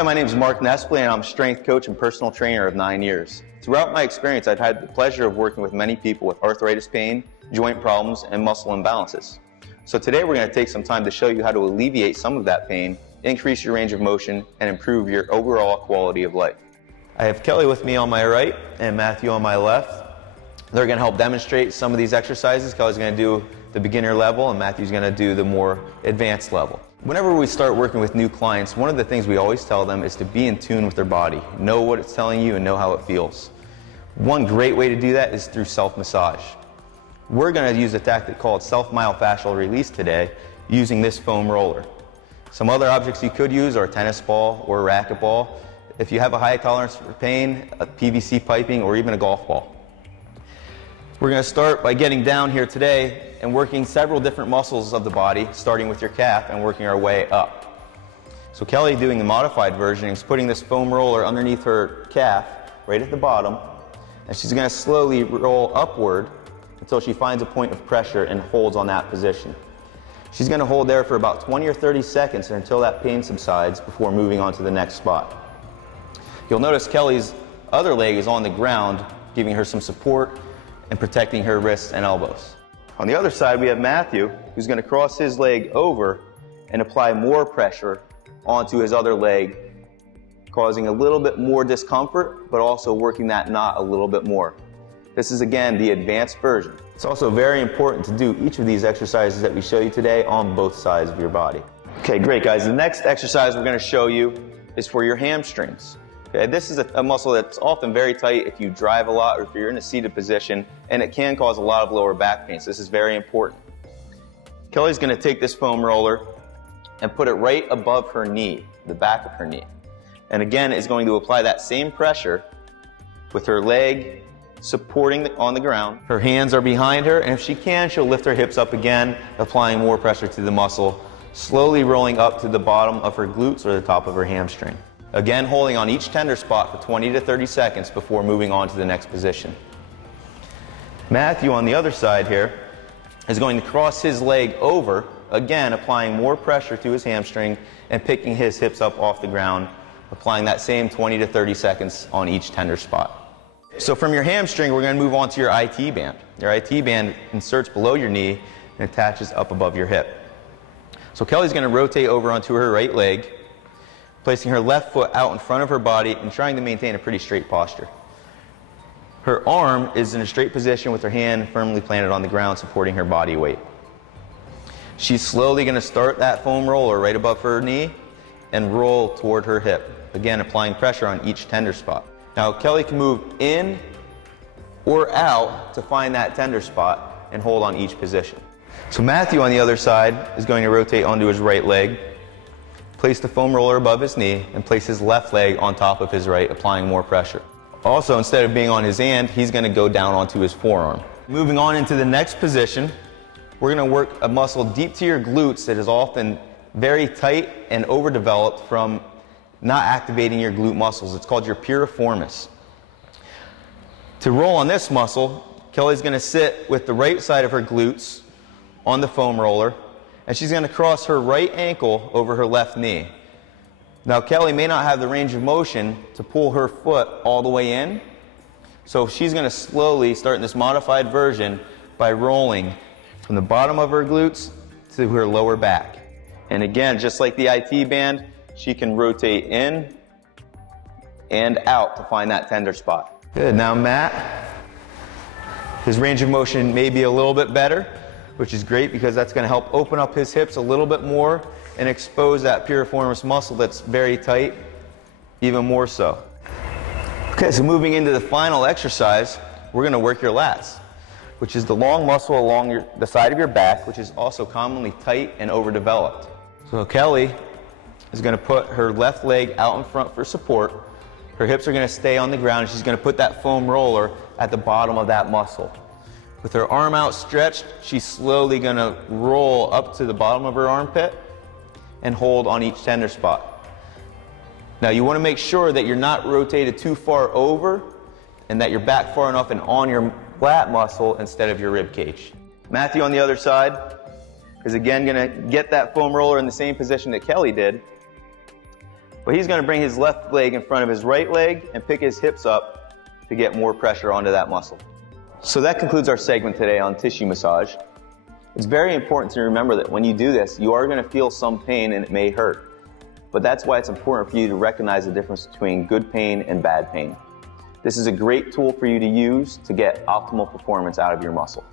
Hi, my name is Mark Nesple, and I'm a strength coach and personal trainer of 9 years. Throughout my experience, I've had the pleasure of working with many people with arthritis pain, joint problems, and muscle imbalances. So today we're going to take some time to show you how to alleviate some of that pain, increase your range of motion, and improve your overall quality of life. I have Kelly with me on my right and Matthew on my left. They're going to help demonstrate some of these exercises. Kelly's going to do the beginner level and Matthew's going to do the more advanced level. Whenever we start working with new clients, one of the things we always tell them is to be in tune with their body. Know what it's telling you and know how it feels. One great way to do that is through self-massage. We're going to use a tactic called self-myofascial release today using this foam roller. Some other objects you could use are a tennis ball or a racquetball. If you have a high tolerance for pain, a PVC piping, or even a golf ball. We're going to start by getting down here today and working several different muscles of the body, starting with your calf and working our way up. So Kelly, doing the modified version, is putting this foam roller underneath her calf, right at the bottom, and she's going to slowly roll upward until she finds a point of pressure and holds on that position. She's going to hold there for about 20 or 30 seconds until that pain subsides before moving on to the next spot. You'll notice Kelly's other leg is on the ground, giving her some support and protecting her wrists and elbows. On the other side, we have Matthew, who's going to cross his leg over and apply more pressure onto his other leg, causing a little bit more discomfort, but also working that knot a little bit more. This is, again, the advanced version. It's also very important to do each of these exercises that we show you today on both sides of your body. Okay, great, guys. The next exercise we're going to show you is for your hamstrings. Okay, this is a muscle that's often very tight if you drive a lot or if you're in a seated position, and it can cause a lot of lower back pain, so this is very important. Kelly's going to take this foam roller and put it right above her knee, the back of her knee. And again, is going to apply that same pressure with her leg supporting on the ground. Her hands are behind her, and if she can, she'll lift her hips up again, applying more pressure to the muscle, slowly rolling up to the bottom of her glutes or the top of her hamstring. Again, holding on each tender spot for 20 to 30 seconds before moving on to the next position. Matthew, on the other side here, is going to cross his leg over, again applying more pressure to his hamstring and picking his hips up off the ground, applying that same 20 to 30 seconds on each tender spot. So from your hamstring, we're going to move on to your IT band. Your IT band inserts below your knee and attaches up above your hip. So Kelly's going to rotate over onto her right leg, placing her left foot out in front of her body and trying to maintain a pretty straight posture. Her arm is in a straight position with her hand firmly planted on the ground, supporting her body weight. She's slowly going to start that foam roller right above her knee and roll toward her hip, again applying pressure on each tender spot. Now Kelly can move in or out to find that tender spot and hold on each position. So Matthew, on the other side, is going to rotate onto his right leg, place the foam roller above his knee, and place his left leg on top of his right, applying more pressure. Also, instead of being on his hand, he's going to go down onto his forearm. Moving on into the next position, we're going to work a muscle deep to your glutes that is often very tight and overdeveloped from not activating your glute muscles. It's called your piriformis. To roll on this muscle, Kelly's going to sit with the right side of her glutes on the foam roller, and she's going to cross her right ankle over her left knee. Now Kelly may not have the range of motion to pull her foot all the way in, so she's going to slowly start in this modified version by rolling from the bottom of her glutes to her lower back. And again, just like the IT band, she can rotate in and out to find that tender spot. Good. Now Matt, his range of motion may be a little bit better, which is great because that's going to help open up his hips a little bit more and expose that piriformis muscle that's very tight even more so. Okay, so moving into the final exercise, we're going to work your lats, which is the long muscle along the side of your back, which is also commonly tight and overdeveloped. So Kelly is going to put her left leg out in front for support. Her hips are going to stay on the ground, and she's going to put that foam roller at the bottom of that muscle. With her arm outstretched, she's slowly going to roll up to the bottom of her armpit and hold on each tender spot. Now you want to make sure that you're not rotated too far over and that you're back far enough and on your lat muscle instead of your rib cage. Matthew, on the other side, is again going to get that foam roller in the same position that Kelly did, But he's going to bring his left leg in front of his right leg and pick his hips up to get more pressure onto that muscle. So that concludes our segment today on tissue massage. It's very important to remember that when you do this, you are going to feel some pain and it may hurt. But that's why it's important for you to recognize the difference between good pain and bad pain. This is a great tool for you to use to get optimal performance out of your muscle.